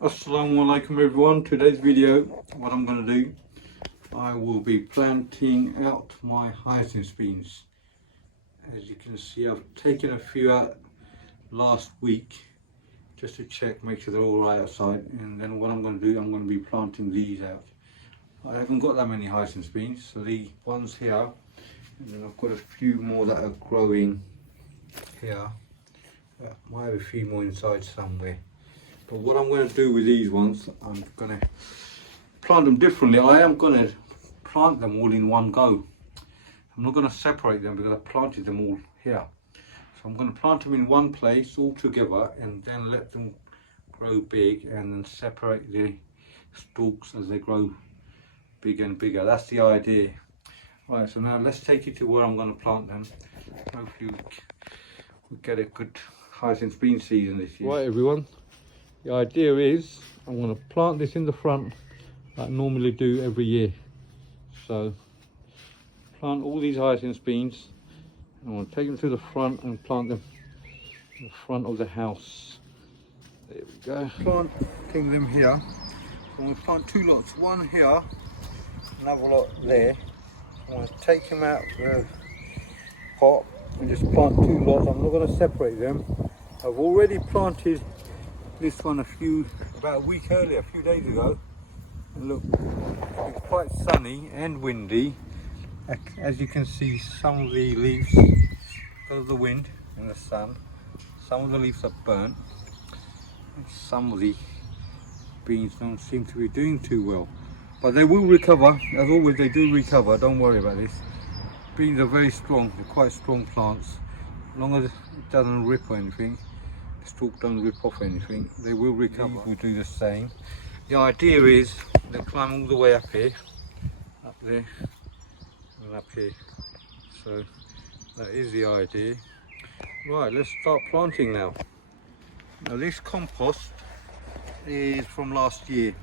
Assalamu alaikum everyone. Today's video, what I'm going to do, I will be planting out my hyacinth beans. As you can see, I've taken a few out last week just to check, make sure they're all right outside, and then what I'm going to do, I'm going to be planting these out. I haven't got that many hyacinth beans, so the ones here, and then I've got a few more that are growing here. Might have a few more inside somewhere. But what I'm going to do with these ones, I'm going to plant them differently. I am going to plant them all in one go. I'm not going to separate them because I planted them all here. So I'm going to plant them in one place all together and then let them grow big and then separate the stalks as they grow bigger and bigger. That's the idea. Right, so now let's take you to where I'm going to plant them. Hopefully we'll get a good hyacinth bean season this year. Right everyone. The idea is I'm going to plant this in the front like I normally do every year. So plant all these hyacinth beans. I'm going to take them to the front and plant them in the front of the house. There we go. Planting them here. So I'm going to plant two lots. One here, another lot there. I'm going to take them out of the pot and just plant two lots. I'm not going to separate them. I've already planted this one about a week earlier, a few days ago, and look, it's quite sunny and windy. As you can see, some of the leaves, because of the wind and the sun, some of the leaves are burnt, and some of the beans don't seem to be doing too well, but they will recover. As always, they do recover, don't worry about this. Beans are very strong, they're quite strong plants. As long as it doesn't rip or anything, the stalk don't rip off anything, they will recover. These will do the same. The idea is they'll climb all the way up here, up there and up here. So that is the idea. Right, let's start planting now. Now this compost is from last year.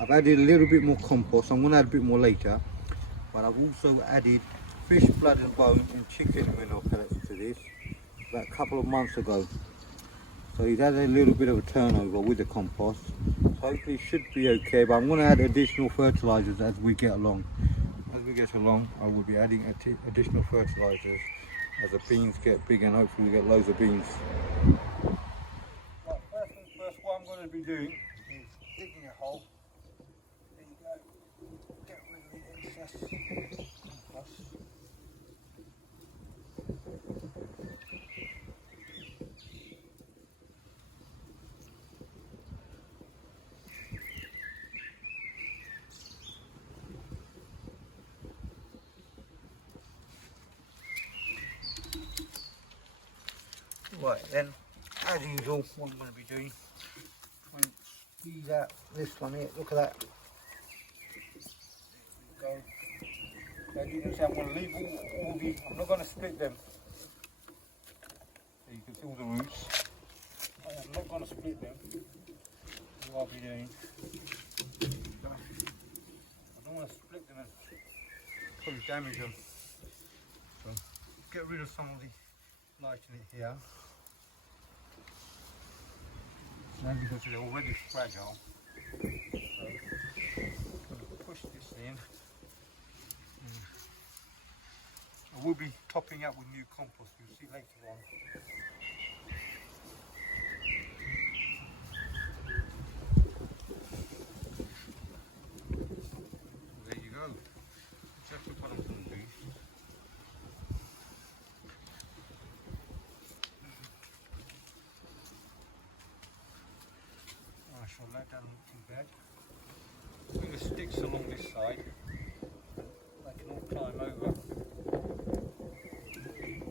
I've added a little bit more compost. I'm going to add a bit more later, but I've also added fish blood and bone and chicken manure pellets to this about a couple of months ago. So he's had a little bit of a turnover with the compost. So hopefully it should be okay, but I'm going to add additional fertilizers as we get along. As we get along, I will be adding additional fertilizers as the beans get big, and hopefully we get loads of beans. Right, first what I'm going to be doing is digging a hole. There you go. Get rid of the excess. Right then, as usual, what I'm going to be doing, I'm going to squeeze out this one here, look at that. There we go. So as you can see, I'm going to leave all these, I'm not going to split them. So you can see all the roots. I'm not going to split them. What I'll be doing, I don't want to split them and probably damage them. So get rid of some of the light in it here. Now because they're already fragile, so I'm going to push this in. I will be topping up with new compost, you'll see later on. There you go, exactly what I'm going to do. So that doesn't look too bad. Bring the sticks along this side. They can all climb over. See?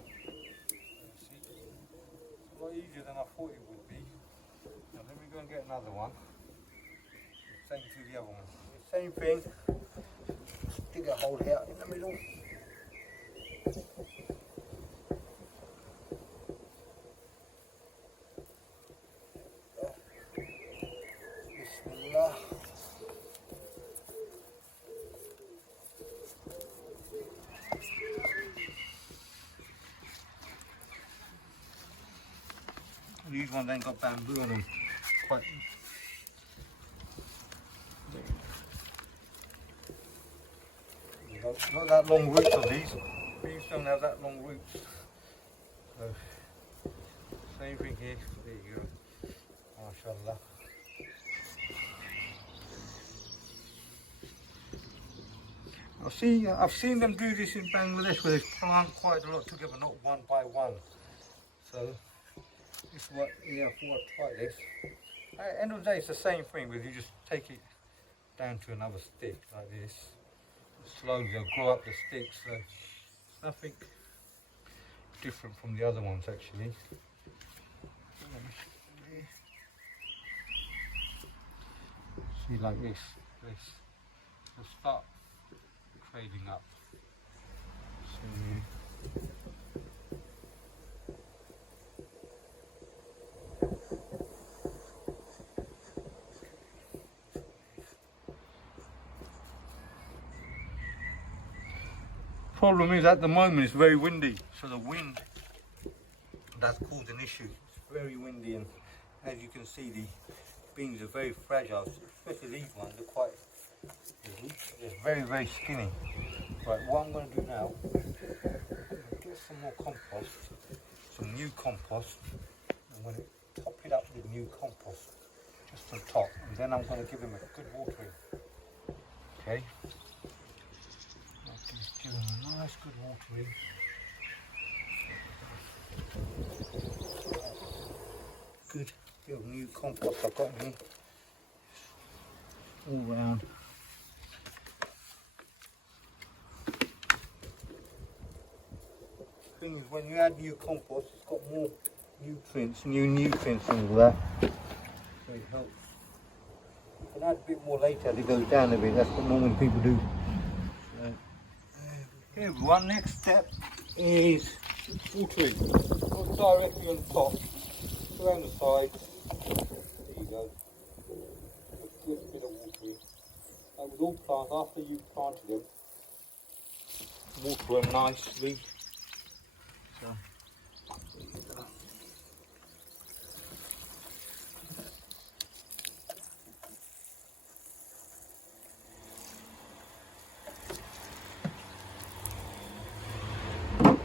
It's a lot easier than I thought it would be. Now let me go and get another one. Take it to the other one. Same thing. Dig a hole here in the middle. These ones ain't got bamboo on them. Quite not that long roots on these. Beans don't have that long roots. So, same thing here. There you go. MashaAllah. I've seen them do this in Bangladesh where they plant quite a lot together, not one by one. So this is what, yeah, I thought I'd try this. At the end of the day, it's the same thing, but you just take it down to another stick like this. Slowly they'll grow up the sticks, so it's nothing different from the other ones actually. See, like this, they'll start trading up. So, problem is at the moment it's very windy, so the wind, that's caused an issue. It's very windy, and as you can see the beans are very fragile, especially these ones. They're very, very skinny. Right, what I'm going to do now is get some more compost, some new compost. I'm going to top it up with new compost just on top, and then I'm going to give them a good watering. Okay, give them a nice good watering. Good bit of new compost I've got here all round. Thing is, when you add new compost, it's got more nutrients, new nutrients and all that, so it helps. You can add a bit more later as it goes down a bit. That's what normally people do. So, okay everyone, next step is watering. Not directly on top, around the sides. There you go. A good bit of watering. And with all plants, after you've planted them, water them nicely. So,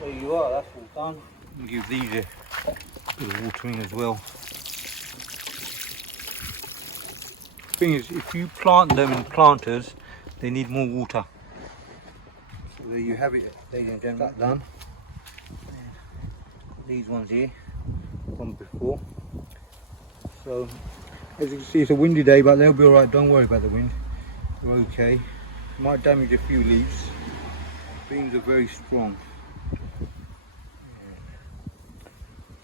there you are, that's all done. I'll give these a bit of watering as well. Thing is, if you plant them in planters, they need more water. So there you have it, ladies and gentlemen, done. These ones here, one before. So as you can see, it's a windy day, but they'll be alright. Don't worry about the wind, they're okay. Might damage a few leaves. Beans are very strong.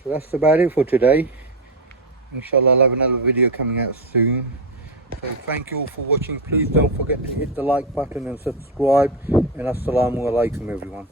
So that's about it for today. Inshallah I'll have another video coming out soon. So thank you all for watching. Please don't forget to hit the like button and subscribe, and assalamu alaikum everyone.